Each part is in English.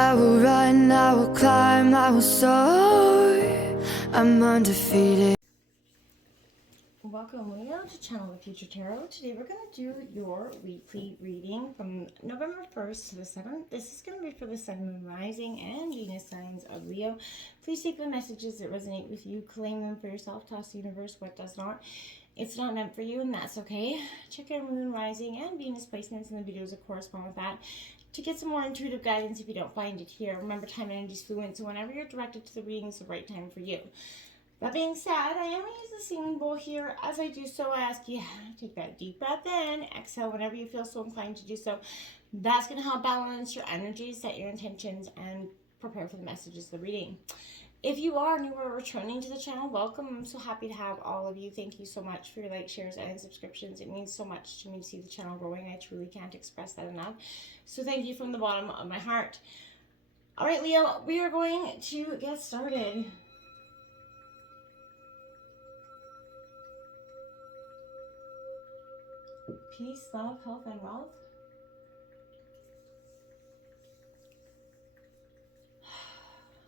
I will run, I will climb, I will soar. I'm undefeated. Welcome, Leo, to Channel the Future Tarot. Today we're going to do your weekly reading from November 1st to the 7th. This is going to be for the Sun, Moon, Rising, and Venus signs of Leo. Please take the messages that resonate with you, claim them for yourself, toss the universe what does not. It's not meant for you, and that's okay. Check out Moon, Rising, and Venus placements in the videos that correspond with that to get some more intuitive guidance if you don't find it here. Remember, time and energy is fluent, so whenever you're directed to the reading, it's the right time for you. That being said, I am going to use the singing bowl here. As I do so, I ask you take that deep breath in, exhale whenever you feel so inclined to do so. That's going to help balance your energy, set your intentions, and prepare for the messages of the reading. If you are new or returning to the channel, welcome. I'm so happy to have all of you. Thank you so much for your likes, shares, and subscriptions. It means so much to me to see the channel growing. I truly can't express that enough. So thank you from the bottom of my heart. All right, Leo, we are going to get started. Peace, love, health, and wealth.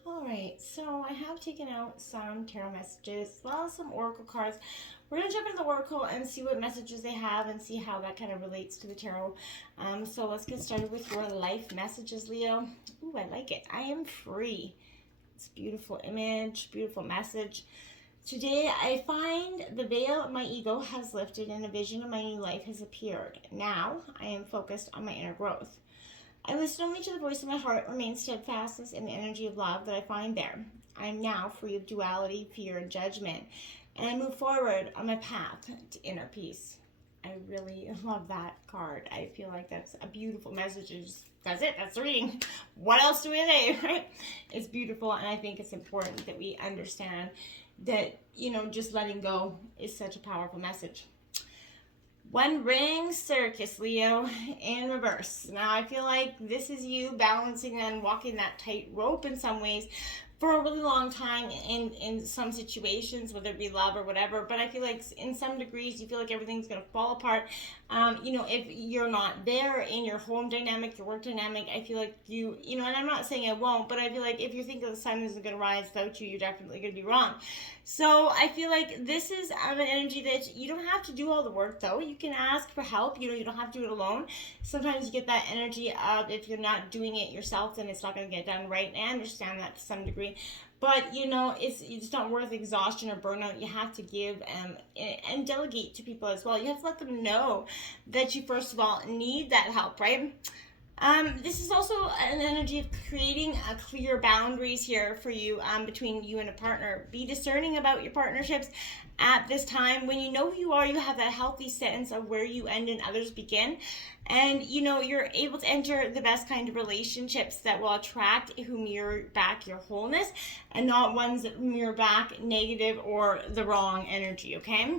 All right, so I have taken out some tarot messages, as well as some oracle cards. We're going to jump into the oracle and see what messages they have and see how that kind of relates to the tarot. So let's get started with your life messages, Leo. Ooh, I like it. I am free. It's a beautiful image, beautiful message. Today, I find the veil of my ego has lifted and a vision of my new life has appeared. Now, I am focused on my inner growth. I listen only to the voice of my heart, remain steadfastness in the energy of love that I find there. I am now free of duality, fear, and judgment, and I move forward on my path to inner peace. I really love that card. I feel like that's a beautiful message. That's it. That's the reading. What else do we say, right? It's beautiful, and I think it's important that we understand that, just letting go is such a powerful message. One ring circus, Leo, in reverse. Now, I feel like this is you balancing and walking that tight rope in some ways for a really long time in some situations, whether it be love or whatever. But I feel like in some degrees, you feel like everything's going to fall apart. If you're not there in your home dynamic, your work dynamic, I feel like and I'm not saying it won't, but I feel like if you think the sun isn't going to rise without you, you're definitely going to be wrong. So I feel like this is an energy that you don't have to do all the work, though. You can ask for help. You don't have to do it alone. Sometimes you get that energy of if you're not doing it yourself, then it's not going to get done right. And I understand that to some degree. But, it's not worth exhaustion or burnout. You have to give and delegate to people as well. You have to let them know that you, first of all, need that help, right? This is also an energy of creating clear boundaries here for you between you and a partner. Be discerning about your partnerships at this time. When you know who you are, you have that healthy sense of where you end and others begin. And, you're able to enter the best kind of relationships that will attract who mirror back your wholeness and not ones that mirror back negative or the wrong energy, okay?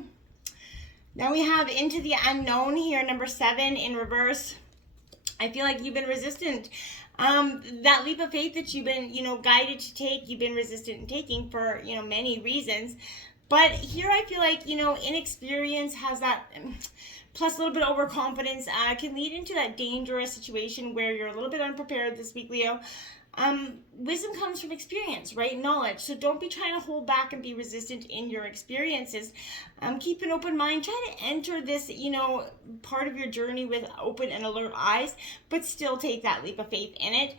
Now we have into the unknown here, number 7 in reverse. I feel like you've been resistant. That leap of faith that you've been, guided to take, you've been resistant in taking for, many reasons. But here I feel like, inexperience has that, plus a little bit of overconfidence, can lead into that dangerous situation where you're a little bit unprepared this week, Leo. Wisdom comes from experience, right? Knowledge. So don't be trying to hold back and be resistant in your experiences. Keep an open mind. Try to enter this, part of your journey with open and alert eyes, but still take that leap of faith in it.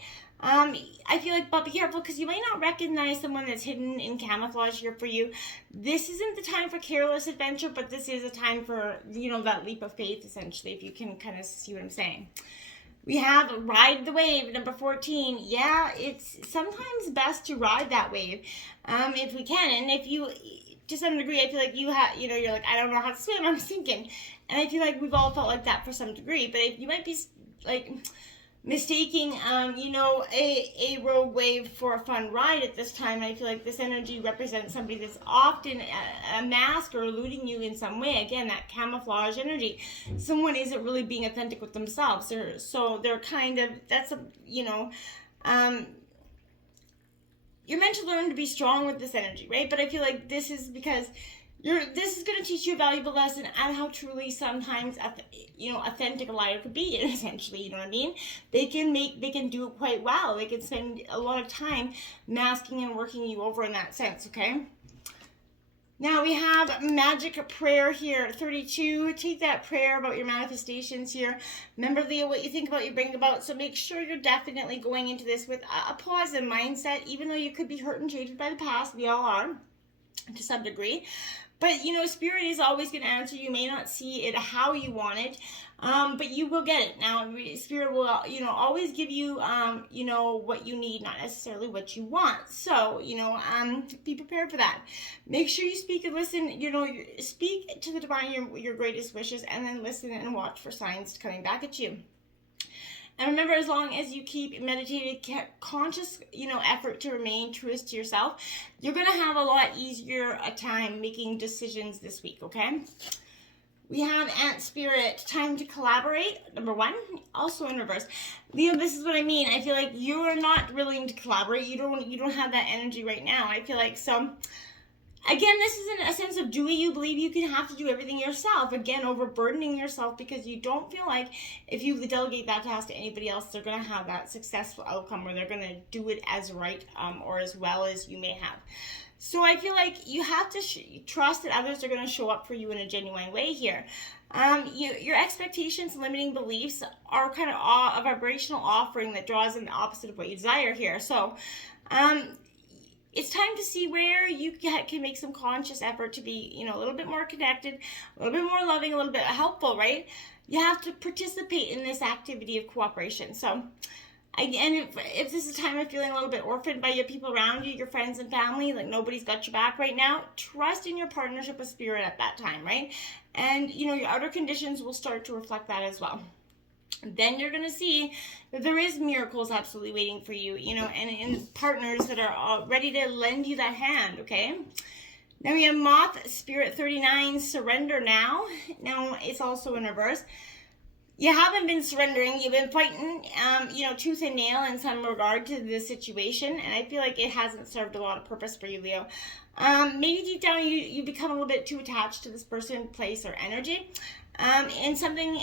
I feel like, but be careful because you might not recognize someone that's hidden in camouflage here for you. This isn't the time for careless adventure, but this is a time for, that leap of faith, essentially, if you can kind of see what I'm saying. We have ride the wave, number 14. Yeah, it's sometimes best to ride that wave if we can. And if you, to some degree, I feel like you're like, I don't know how to swim, I'm sinking. And I feel like we've all felt like that for some degree. But if you might be like mistaking, a rogue wave for a fun ride at this time. I feel like this energy represents somebody that's often a mask or eluding you in some way. Again, that camouflage energy. Someone isn't really being authentic with themselves. They're kind of, you're meant to learn to be strong with this energy, right? But I feel like this is because This is going to teach you a valuable lesson on how truly sometimes, authentic a liar could be, essentially, you know what I mean? They can do it quite well. They can spend a lot of time masking and working you over in that sense, okay? Now we have magic prayer here, 32. Take that prayer about your manifestations here. Remember, Leo, what you think about, you bring about. So make sure you're definitely going into this with a positive mindset, even though you could be hurt and jaded by the past. We all are, to some degree. But, Spirit is always going to answer. You may not see it how you want it, but you will get it. Now, Spirit will, always give you, what you need, not necessarily what you want. So, be prepared for that. Make sure you speak and listen, speak to the divine, your greatest wishes, and then listen and watch for signs coming back at you. And remember, as long as you keep meditated, conscious, effort to remain truest to yourself, you're going to have a lot easier a time making decisions this week, okay? We have Ant Spirit, time to collaborate, number 1, also in reverse. Leo, this is what I mean. I feel like you're not willing to collaborate. You don't have that energy right now. I feel like so. Again, this is in a sense of, do you believe you can have to do everything yourself? Again, overburdening yourself because you don't feel like if you delegate that task to anybody else, they're going to have that successful outcome, or they're going to do it as right or as well as you may have. So I feel like you have to trust that others are going to show up for you in a genuine way here. Your expectations, limiting beliefs are kind of a vibrational offering that draws in the opposite of what you desire here. So, it's time to see where you can make some conscious effort to be, a little bit more connected, a little bit more loving, a little bit helpful, right? You have to participate in this activity of cooperation. So, if this is a time of feeling a little bit orphaned by your people around you, your friends and family, like nobody's got your back right now, trust in your partnership with Spirit at that time, right? And, your outer conditions will start to reflect that as well. Then you're going to see that there is miracles absolutely waiting for you, and partners that are ready to lend you that hand, okay? Now we have Moth, Spirit 39, surrender now. Now it's also in reverse. You haven't been surrendering. You've been fighting, tooth and nail in some regard to this situation, and I feel like it hasn't served a lot of purpose for you, Leo. Maybe deep down you become a little bit too attached to this person, place, or energy, and something...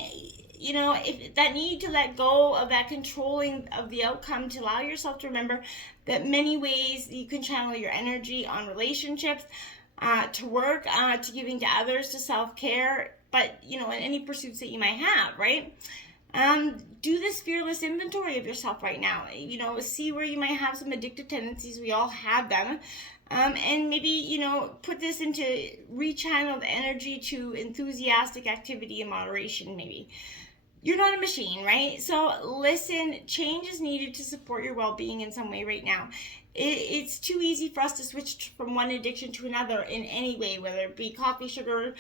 if that need to let go of that controlling of the outcome, to allow yourself to remember that many ways you can channel your energy on relationships, to work, to giving to others, to self-care, but, in any pursuits that you might have, right? Do this fearless inventory of yourself right now. See where you might have some addictive tendencies. We all have them. And maybe, put this into rechanneled energy to enthusiastic activity and moderation, maybe. You're not a machine, right? So listen, change is needed to support your well-being in some way right now. It's too easy for us to switch from one addiction to another in any way, whether it be coffee, sugar,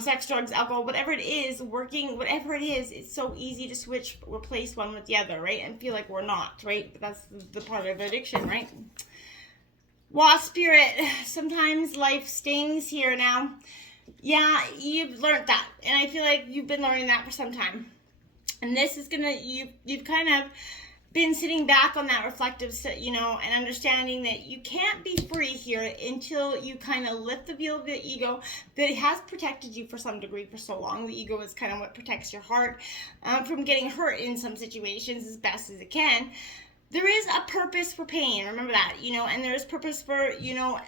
sex, drugs, alcohol, whatever it is, working, whatever it is, it's so easy to switch, replace one with the other, right? And feel like we're not, right? But that's the part of addiction, right? Wasp Spirit, sometimes life stings here now. Yeah, you've learned that. And I feel like you've been learning that for some time. And this is you've kind of been sitting back on that reflective, and understanding that you can't be free here until you kind of lift the veil of the ego that has protected you for some degree for so long. The ego is kind of what protects your heart from getting hurt in some situations as best as it can. There is a purpose for pain, remember that, and there's purpose for,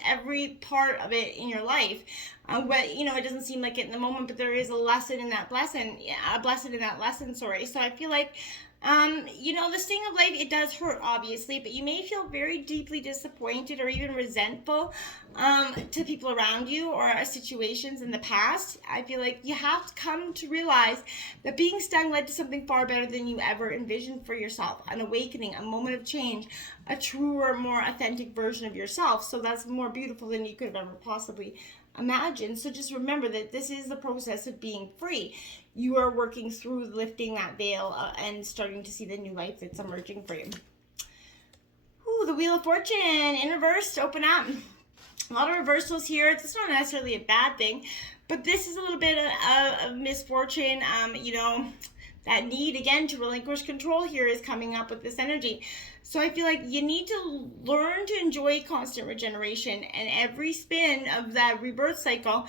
every part of it in your life. But, it doesn't seem like it in the moment, but there is a lesson in that lesson, sorry. So I feel like, the sting of life, it does hurt, obviously, but you may feel very deeply disappointed or even resentful to people around you or situations in the past. I feel like you have to come to realize that being stung led to something far better than you ever envisioned for yourself, an awakening, a moment of change, a truer, more authentic version of yourself. So that's more beautiful than you could have ever possibly imagined. So just remember that this is the process of being free. You are working through lifting that veil and starting to see the new life that's emerging for you. Ooh, the Wheel of Fortune in reverse, open up. A lot of reversals here. It's not necessarily a bad thing, but this is a little bit of misfortune. that need, again, to relinquish control here is coming up with this energy. So I feel like you need to learn to enjoy constant regeneration, and every spin of that rebirth cycle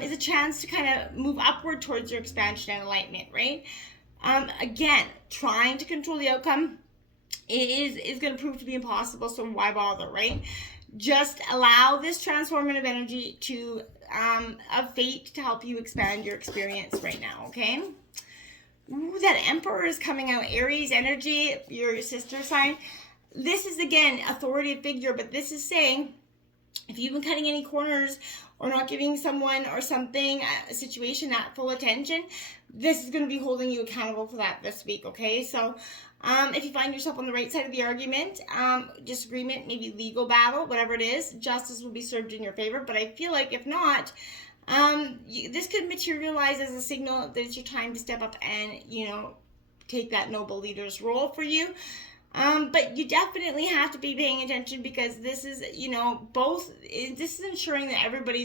is a chance to kind of move upward towards your expansion and enlightenment, right? Again, trying to control the outcome is going to prove to be impossible, so why bother, right? Just allow this transformative energy to of fate to help you expand your experience right now, okay? Ooh, that Emperor is coming out. Aries energy, your sister sign. This is, again, authoritative figure, but this is saying if you've been cutting any corners or not giving someone or something, a situation, that full attention, this is going to be holding you accountable for that this week, okay? So if you find yourself on the right side of the argument, disagreement, maybe legal battle, whatever it is, justice will be served in your favor. But I feel like if not, this could materialize as a signal that it's your time to step up and, take that noble leader's role for you. But you definitely have to be paying attention, because this is, this is ensuring that everybody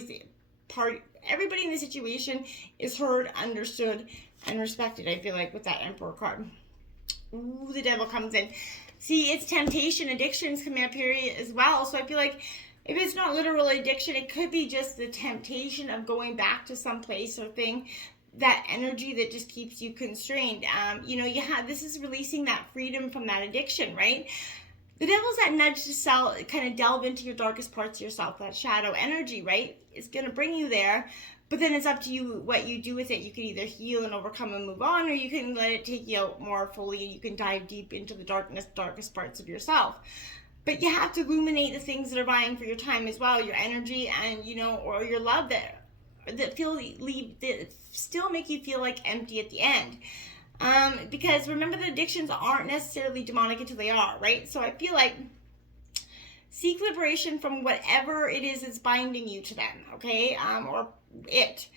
in the situation is heard, understood, and respected, I feel like, with that Emperor card. Ooh, the Devil comes in. See, it's temptation, addictions coming up here as well. So I feel like if it's not literal addiction, it could be just the temptation of going back to some place or thing, that energy that just keeps you constrained. This is releasing that freedom from that addiction, right? The Devil's that nudge to kind of delve into your darkest parts of yourself, that shadow energy, right? It's going to bring you there. But then it's up to you what you do with it. You can either heal and overcome and move on, or you can let it take you out more fully, and you can dive deep into the darkest parts of yourself. But you have to illuminate the things that are vying for your time as well, your energy and, or your love that still make you feel like empty at the end. Because remember, the addictions aren't necessarily demonic until they are, right? So I feel like seek liberation from whatever it is that's binding you to them, okay? Or it.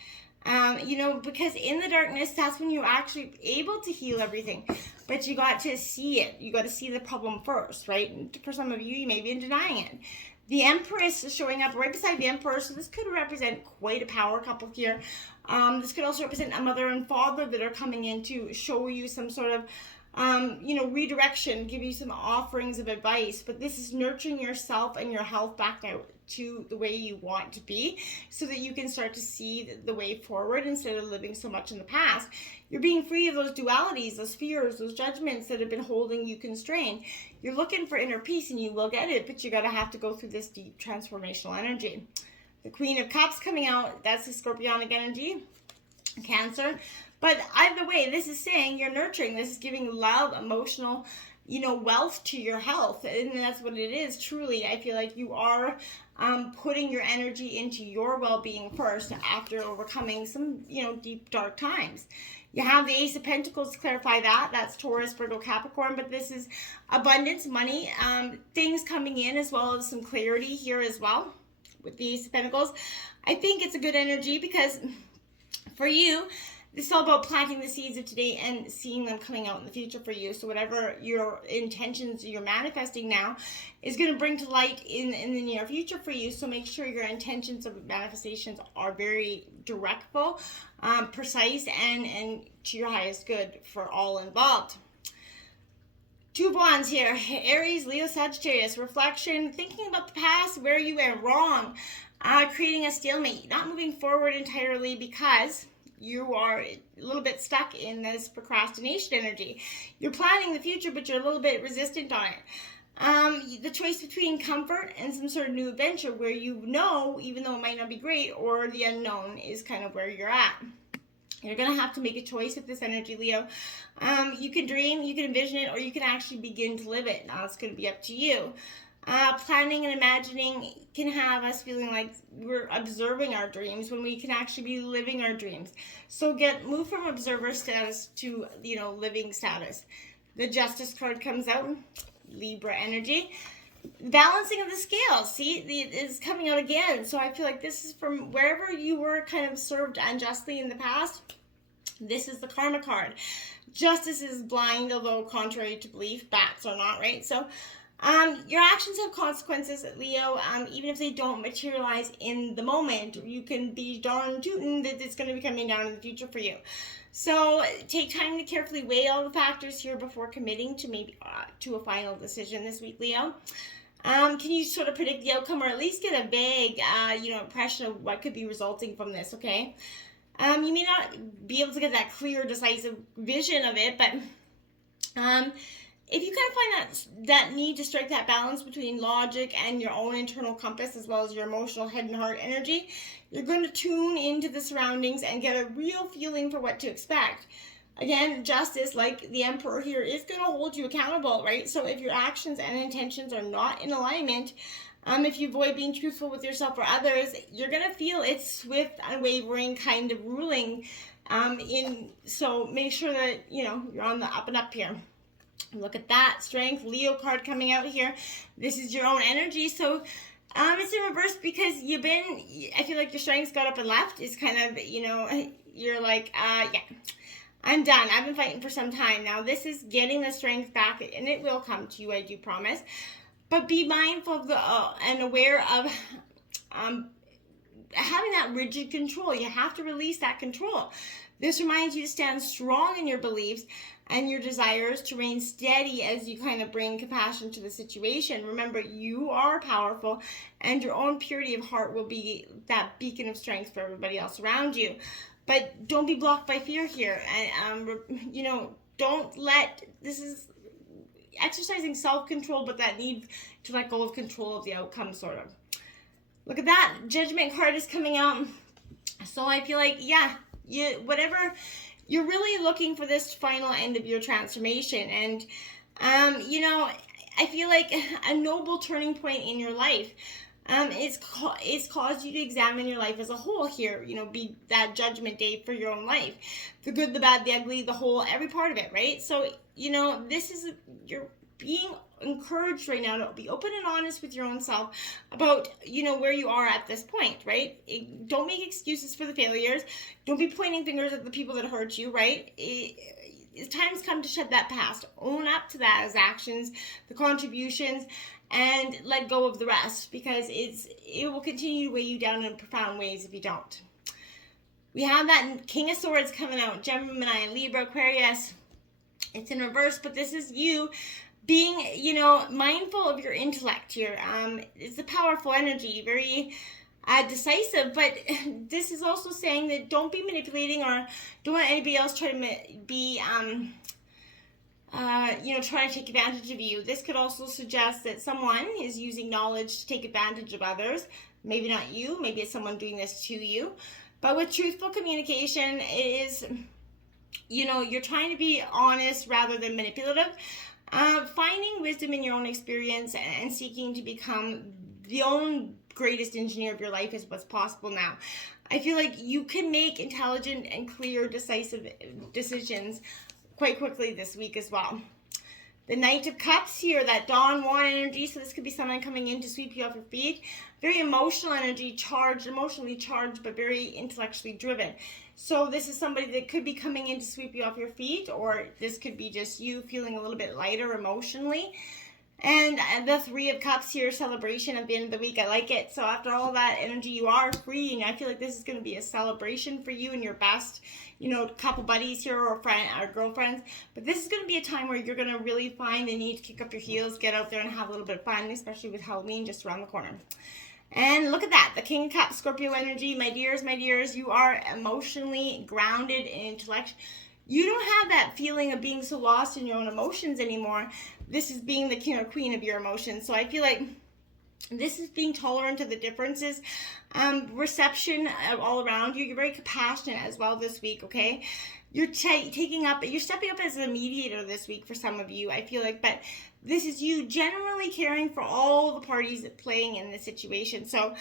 Because in the darkness, that's when you're actually able to heal everything. But you got to see it. You got to see the problem first, right? And for some of you, you may be denying it. The Empress is showing up right beside the Emperor, so this could represent quite a power couple here. This could also represent a mother and father that are coming in to show you some sort of redirection, give you some offerings of advice. But this is nurturing yourself and your health back out to the way you want to be, so that you can start to see the way forward instead of living so much in the past. You're being free of those dualities, those fears, those judgments that have been holding you constrained. You're looking for inner peace, and you will get it, but you got to have to go through this deep transformational energy. The Queen of Cups coming out, that's the Scorpionic energy, Cancer. But either way, this is saying you're nurturing. This is giving love, emotional, wealth to your health. And that's what it is, truly. I feel like you are putting your energy into your well-being first after overcoming some, deep, dark times. You have the Ace of Pentacles to clarify that. That's Taurus, Virgo, Capricorn. But this is abundance, money, things coming in, as well as some clarity here as well with the Ace of Pentacles. I think it's a good energy, because for you, it's all about planting the seeds of today and seeing them coming out in the future for you. So whatever your intentions you're manifesting now is going to bring to light in the near future for you. So make sure your intentions of manifestations are very directful, precise, and to your highest good for all involved. Two of Wands here. Aries, Leo, Sagittarius. Reflection, thinking about the past, where you went wrong, creating a stalemate, not moving forward entirely because you are a little bit stuck in this procrastination energy. You're planning the future, but you're a little bit resistant on it. The choice between comfort and some sort of new adventure where even though it might not be great, or the unknown is kind of where you're at. You're going to have to make a choice with this energy, Leo. You can dream, you can envision it, or you can actually begin to live it. Now it's going to be up to you. Planning and imagining can have us feeling like we're observing our dreams when we can actually be living our dreams. So move from observer status to, living status. The Justice card comes out, Libra energy. Balancing of the scales, see, it is coming out again. So I feel like this is from wherever you were kind of served unjustly in the past. This is the Karma card. Justice is blind, although contrary to belief, bats are not, right? So Your actions have consequences, Leo. Even if they don't materialize in the moment, you can be darn tootin' that it's going to be coming down in the future for you. So take time to carefully weigh all the factors here before committing to maybe to a final decision this week, Leo. Can you sort of predict the outcome, or at least get a vague, impression of what could be resulting from this? Okay. You may not be able to get that clear, decisive vision of it, but if you kind of find that need to strike that balance between logic and your own internal compass, as well as your emotional head and heart energy, you're going to tune into the surroundings and get a real feeling for what to expect. Again, justice, like the Emperor here, is going to hold you accountable, right? So if your actions and intentions are not in alignment, if you avoid being truthful with yourself or others, you're going to feel its swift, unwavering kind of ruling. So make sure that, you're on the up and up here. Look at that strength, Leo card coming out here. This is your own energy. So it's in reverse because I feel like your strength's got up and left. It's kind of, you're like, yeah, I'm done. I've been fighting for some time. Now this is getting the strength back, and it will come to you, I do promise. But be mindful of and aware of having that rigid control. You have to release that control. This reminds you to stand strong in your beliefs and your desires, to remain steady as you kind of bring compassion to the situation. Remember, you are powerful, and your own purity of heart will be that beacon of strength for everybody else around you. But don't be blocked by fear here. And, this is exercising self-control, but that need to let go of control of the outcome, sort of. Look at that. Judgment card is coming out. So I feel like, you're really looking for this final end of your transformation. And, I feel like a noble turning point in your life it's caused you to examine your life as a whole here, be that judgment day for your own life. The good, the bad, the ugly, the whole, every part of it, right? So, you're being encouraged right now to be open and honest with your own self about, where you are at this point, right? Don't make excuses for the failures. Don't be pointing fingers at the people that hurt you, right? Time's come to shed that past. Own up to that as actions, the contributions, and let go of the rest, because it will continue to weigh you down in profound ways if you don't. We have that King of Swords coming out, Gemini, Libra, Aquarius. It's in reverse, but this is you being, mindful of your intellect here. It's a powerful energy, very decisive, but this is also saying that don't be manipulating, or don't let anybody else try to be try to take advantage of you. This could also suggest that someone is using knowledge to take advantage of others. Maybe not you, maybe it's someone doing this to you. But with truthful communication, it is, you're trying to be honest rather than manipulative. Finding wisdom in your own experience and seeking to become the own greatest engineer of your life is what's possible now. I feel like you can make intelligent and clear, decisive decisions quite quickly this week as well. The Knight of Cups here, that Dawn Juan energy, so this could be someone coming in to sweep you off your feet. Very emotional energy, emotionally charged, but very intellectually driven. So this is somebody that could be coming in to sweep you off your feet, or this could be just you feeling a little bit lighter emotionally. And the Three of Cups here, celebration at the end of the week. I like it. So after all that energy, you are freeing. I feel like this is going to be a celebration for you and your best, couple buddies here, or friend or girlfriends. But this is going to be a time where you're going to really find the need to kick up your heels, get out there and have a little bit of fun, especially with Halloween just around the corner. And look at that, the King of Cups, Scorpio energy. My dears, you are emotionally grounded and intellectual. You don't have that feeling of being so lost in your own emotions anymore. This is being the king or queen of your emotions. So I feel like this is being tolerant of the differences, reception all around you. You're very compassionate as well this week, okay? You're stepping up as a mediator this week for some of you, I feel like, but this is you generally caring for all the parties playing in this situation. So,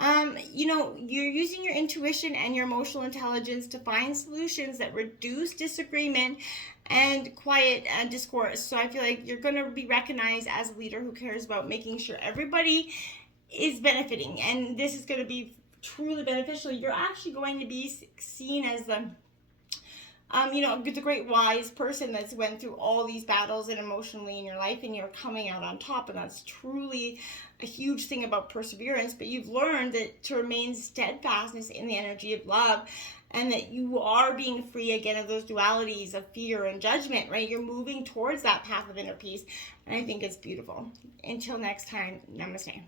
you're using your intuition and your emotional intelligence to find solutions that reduce disagreement and quiet discourse. So I feel like you're going to be recognized as a leader who cares about making sure everybody is benefiting. And this is going to be truly beneficial. You're actually going to be seen as the the great wise person that's went through all these battles and emotionally in your life, and you're coming out on top. And that's truly a huge thing about perseverance. But you've learned that to remain steadfastness in the energy of love, and that you are being free again of those dualities of fear and judgment, right? You're moving towards that path of inner peace. And I think it's beautiful. Until next time, namaste.